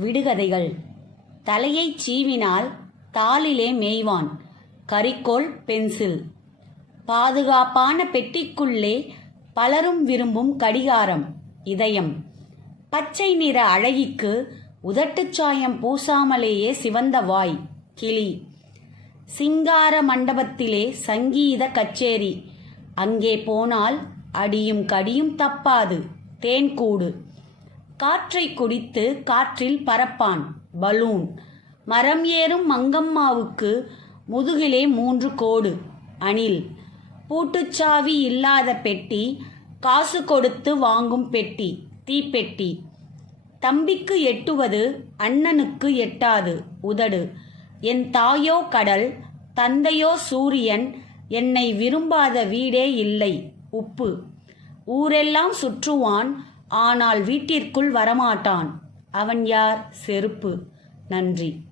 விடுகதைகள். தலையைச் சீவினால் தாளிலே மேய்வான். கரிக்கோல் பென்சில். பாதுகாப்பான பெட்டிக்குள்ளே பலரும் விரும்பும் கடிகாரம் இதயம். பச்சை நிற அழகிக்கு உதட்டுச் சாயம் பூசாமலேயே சிவந்த வாய் கிளி. சிங்கார மண்டபத்திலே சங்கீத கச்சேரி. அங்கே போனால் அடியும் கடியும் தப்பாது தேன்கூடு காற்றை குடித்து காற்றில் பறப்பான். பலூன். மரம் ஏறும் மங்கம்மாவுக்கு முதுகிலே மூன்று கோடு. அணில். பூட்டுச்சாவி இல்லாத பெட்டி காசு கொடுத்து வாங்கும் பெட்டி தீப்பெட்டி. தம்பிக்கு எட்டுவது அண்ணனுக்கு எட்டாது உதடு. என் தாயோ கடல் தந்தையோ சூரியன் என்னை விரும்பாத வீடே இல்லை உப்பு. ஊரெல்லாம் சுற்றுவான் ஆனால் வீட்டிற்குள் வரமாட்டான். அவன் யார்? செருப்பு. நன்றி.